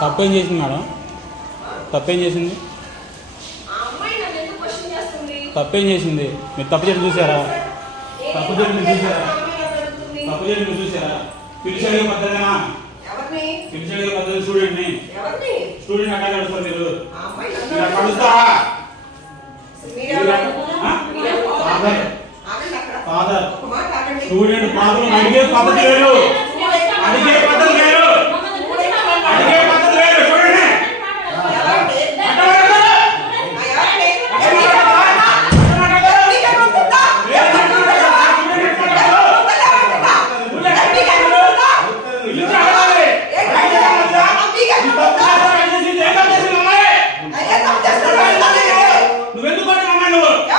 తప్పేం చేసింది మేడం? తప్పేం చేసింది? తప్పేం చేసింది? మీరు తప్పు చేసి చూసారా? తప్పు చేసి చూసారా? తప్పు మీరు చూసారా? పిలిచాడు పద్ధతినా పిలిచాడు పద్ధతి స్టూడెంట్ని? స్టూడెంట్ అట్లా మీరు? మీరెవరు? ఫాదర్. స్టూడెంట్ ఫాదర్ అడిగే పద్ధతి లేదు Lord